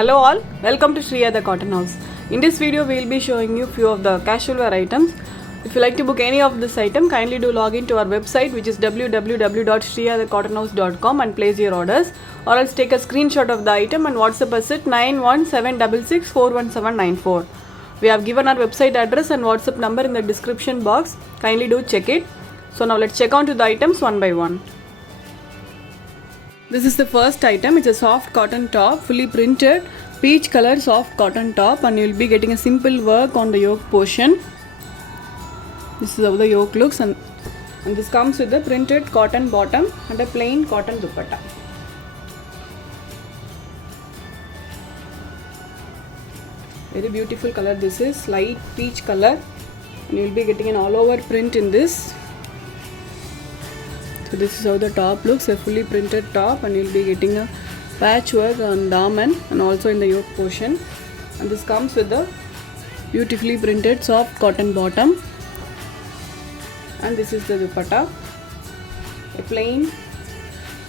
Hello all, welcome to Shriya the Cotton House. In this video we will be showing you few of the casual wear items. If you like to book any of this item, kindly do log in to our website which is www.shriyadthecottonhouse.com and place your orders, or else take a screenshot of the item and WhatsApp us at 9176641794. We have given our website address and WhatsApp number in the description box. Kindly do check it. So now let's check on to the items one by one. This is the first item. It's a soft cotton top, fully printed, peach color soft cotton top, and you will be getting a simple work on the yoke portion. This is how the yoke looks, and this comes with the printed cotton bottom and a plain cotton dupatta. Very beautiful color. This is light peach color, and you will be getting an all over print in this. So this is how the top looks, a fully printed top, and you'll be getting a patchwork on daman and also in the yoke portion. And this comes with the beautifully printed soft cotton bottom, and this is the dupatta, a plain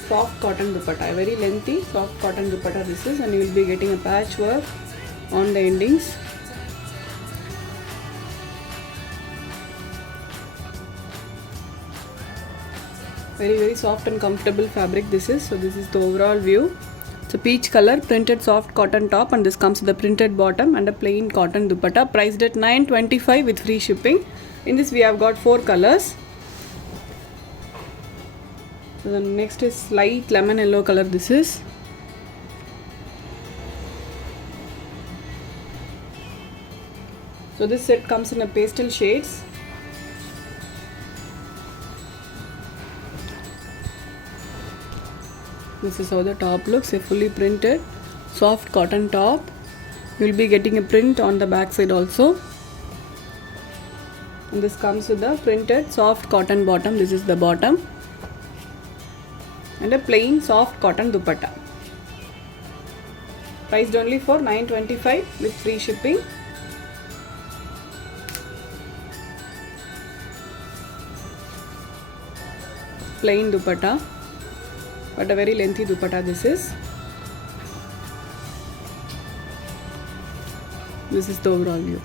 soft cotton dupatta, a very lengthy soft cotton dupatta this is, and you will be getting a patchwork on the endings. Very soft and comfortable fabric this is. So this is the overall view. It's a peach color printed soft cotton top, and this comes with the printed bottom and a plain cotton dupatta, priced at $9.25 with free shipping. In this we have got 4 colors. So the next is light lemon yellow color this is. So this set comes in a pastel shades. This is how the top looks, a fully printed soft cotton top. You will be getting a print on the back side also. And this comes with the printed soft cotton bottom. This is the bottom. And a plain soft cotton dupatta. Priced only for $9.25 with free shipping. Plain dupatta, but a very lengthy dupatta this is. This is the overall view.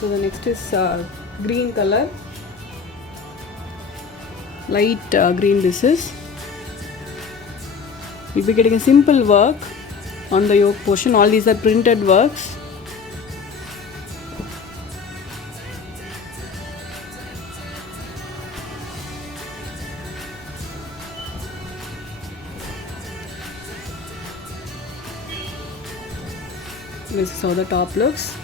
So the next is green color, light green this is. You'll be getting a simple work on the yoke portion. All these are printed works. This is how the top looks,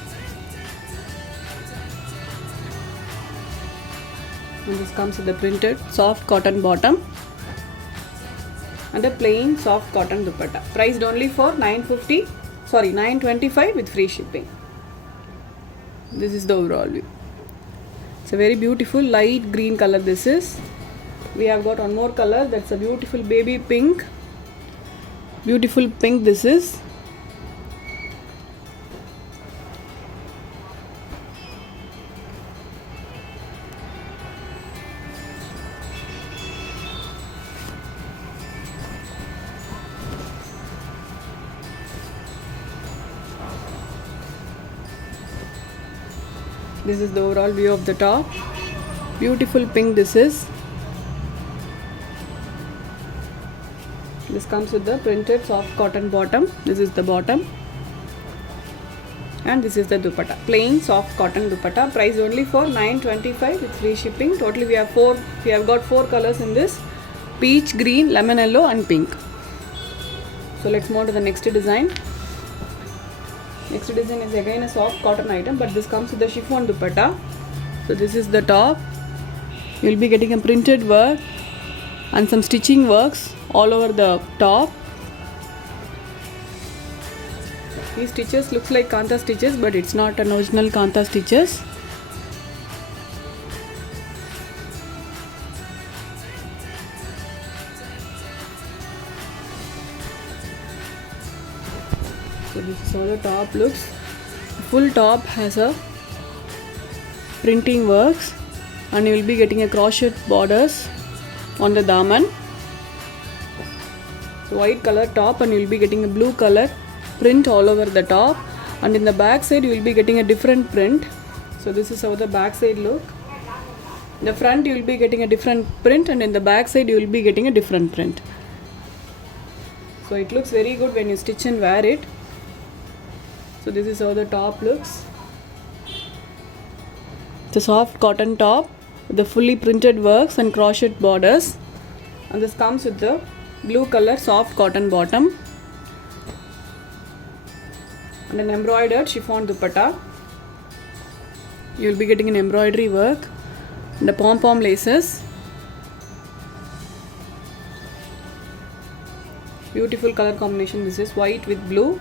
and this comes with the printed soft cotton bottom and a plain soft cotton dupatta, priced only for $9.25 with free shipping. This is the overall view. It's a very beautiful light green color this is. We have got one more color, that's a beautiful baby pink. Beautiful pink this is. This is the overall view of the top. Beautiful pink this is. This comes with the printed soft cotton bottom. This is the bottom. And this is the dupatta. Plain soft cotton dupatta, priced only for $9.25 with free shipping. Totally we have got 4 colors in this: peach, green, lemon yellow and pink. So let's move to the next design. Next design is again a soft cotton item, but this comes with the chiffon dupatta. So this is the top. You will be getting a printed work and some stitching works all over the top. These stitches looks like kantha stitches, but it's not an original kantha stitches. So this is how the top looks. The full top has a printing works, and you will be getting a crochet borders on the daman. So white color top, and you will be getting a blue color print all over the top, and in the back side you will be getting a different print. So this is how the back side look. In the front you will be getting a different print, and in the back side you will be getting a different print. So it looks very good when you stitch and wear it. So this is how the top looks. It's a soft cotton top with the fully printed works and crochet borders, and this comes with the blue color soft cotton bottom and an embroidered chiffon dupatta. You will be getting an embroidery work and the pom-pom laces. Beautiful color combination. This is white with blue.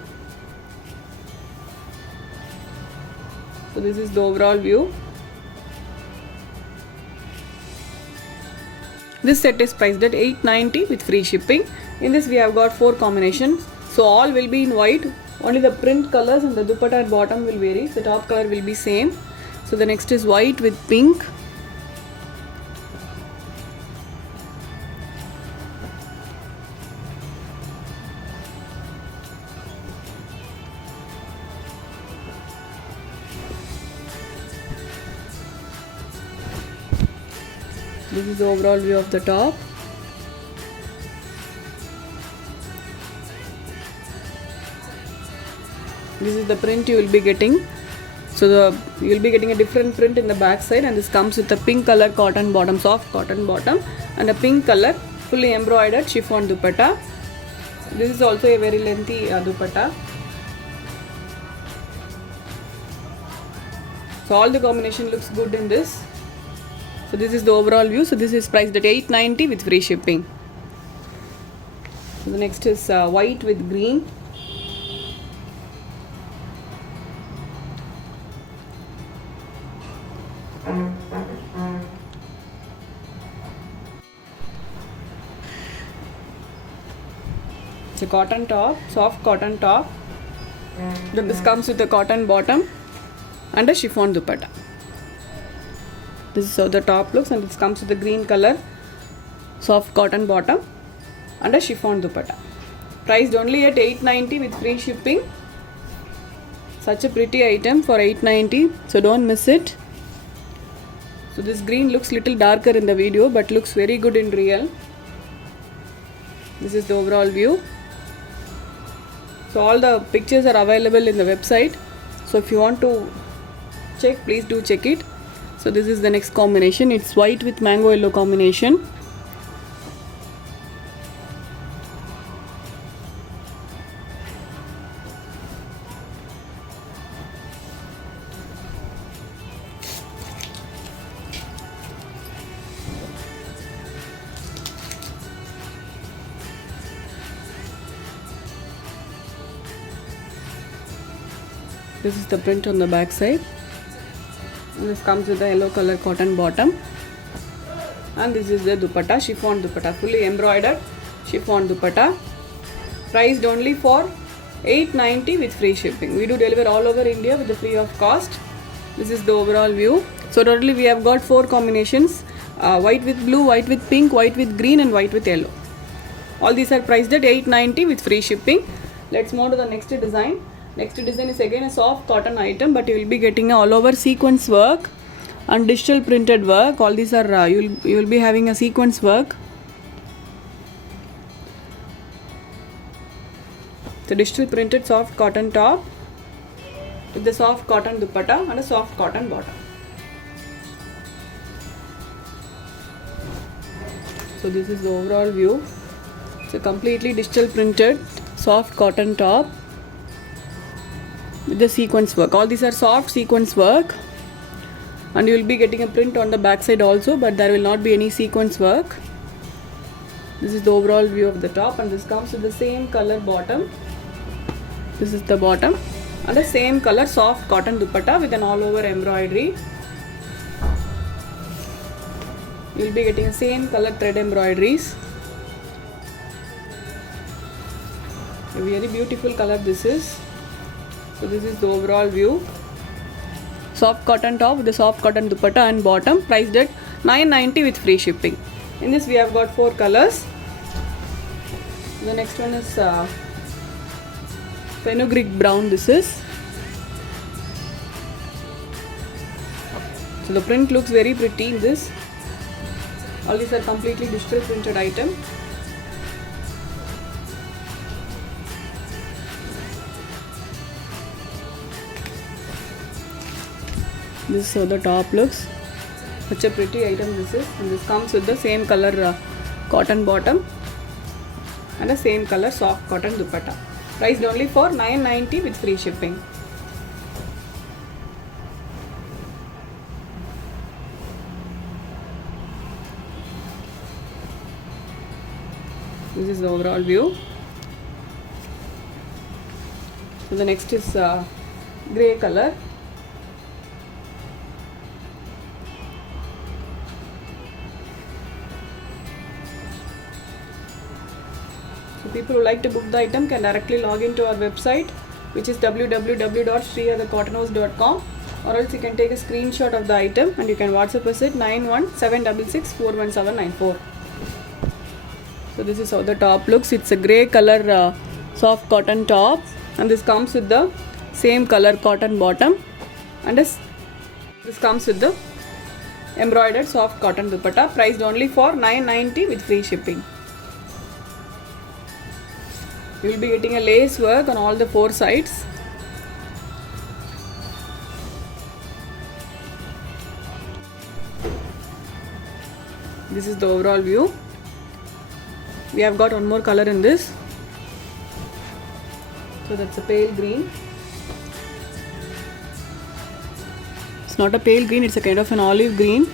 So this is the overall view. This set is priced at $890 with free shipping. In this we have got 4 combinations. So all will be in white. Only the print colors and the dupatta at bottom will vary. The top color will be same. So the next is white with pink. This is the overall view of the top. This is the print you will be getting. So you will be getting a different print in the back side, and this comes with a pink color cotton bottom, soft cotton bottom, and a pink color fully embroidered chiffon dupatta. This is also a very lengthy dupatta. So all the combination looks good in this. So this is the overall view. So this is priced at $890 with free shipping. So the next is white with green. It's a cotton top, soft cotton top. Then this comes with a cotton bottom and a chiffon dupatta. This is how the top looks, and this comes with a green color soft cotton bottom and a chiffon dupatta. Priced only at $890 with free shipping. Such a pretty item for $890, so don't miss it. So this green looks little darker in the video but looks very good in real. This is the overall view. So all the pictures are available in the website. So if you want to check, please do check it. So this is the next combination. It's white with mango yellow combination. This is the print on the back side. And this comes with a yellow color cotton bottom, and this is the dupatta, chiffon dupatta, fully embroidered chiffon dupatta, priced only for $890 with free shipping. We do deliver all over India with the free of cost. This is the overall view. So totally we have got 4 combinations, white with blue, white with pink, white with green, and white with yellow. All these are priced at $890 with free shipping. Let's move to the next design. Next design is again a soft cotton item, but you will be getting all over sequence work and digital printed work. All these are you will be having a sequence work. The digital printed soft cotton top with the soft cotton dupatta and a soft cotton bottom. So this is the overall view. It's a completely digital printed soft cotton top with the sequence work. All these are soft sequence work, and you will be getting a print on the back side also, but there will not be any sequence work. This is the overall view of the top, and this comes with the same color bottom. This is the bottom, and the same color soft cotton dupatta with an all over embroidery. You will be getting the same color thread embroideries. A very beautiful color this is. So this is the overall view. Soft cotton top with the soft cotton dupatta and bottom, priced at $990 with free shipping. In this we have got 4 colors. The next one is fenugreek brown. This is. So the print looks very pretty in this. All these are completely digital printed item. This is how the top looks. Such a pretty item this is, and this comes with the same color cotton bottom and the same color soft cotton dupatta. Priced only for $9.90 with free shipping. This is the overall view. So the next is grey color. So people who like to book the item can directly log into our website, which is www.shriyadacottonhouse.com, or else you can take a screenshot of the item and you can WhatsApp us at 9176641794. So this is how the top looks. It's a grey color soft cotton top, and this comes with the same color cotton bottom, and this comes with the embroidered soft cotton dupatta, priced only for $9.90 with free shipping. You will be getting a lace work on all the 4 sides. This is the overall view. We have got one more color in this. So that's a pale green. It's not a pale green, it's a kind of an olive green.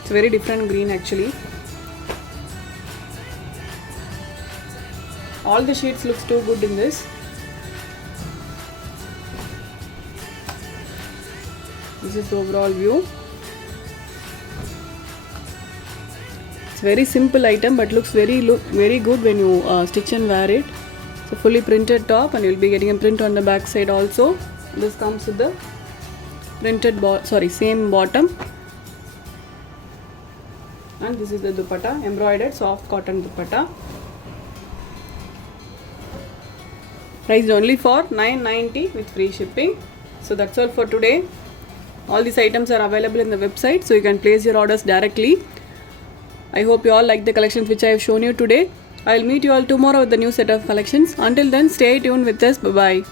It's a very different green actually. All the shades looks too good in this. This is the overall view. It's very simple item but looks very good when you stitch and wear it. It's a fully printed top, and you'll be getting a print on the back side also. This comes with the printed same bottom, and this is the dupatta, embroidered soft cotton dupatta. Priced only for $9.90 with free shipping. So that's all for today. All these items are available in the website, so you can place your orders directly. I hope you all like the collections which I have shown you today. I will meet you all tomorrow with the new set of collections. Until then, stay tuned with us. Bye bye.